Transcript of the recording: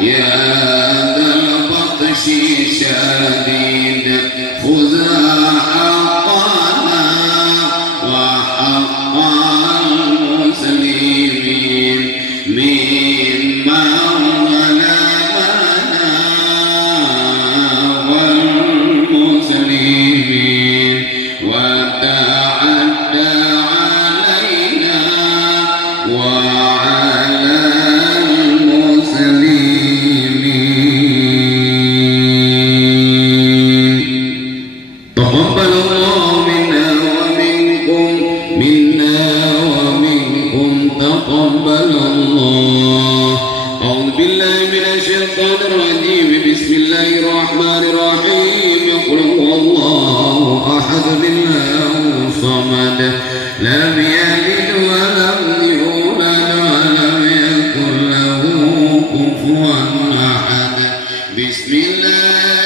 يا ذا البطش الشديد خذ حقنا وحق المسلمين ممن ظلمنا والمسلمين وتعدى علينا وعلى المسلمين. تقبل الله منا ومنكم تقبل الله. أعوذ بالله من الشيطان الرجيم. بسم الله الرحمن الرحيم. قل هو الله أحد الله الصمد لم يلد ولم يولد ولم يكن له كفوا أحد. بسم الله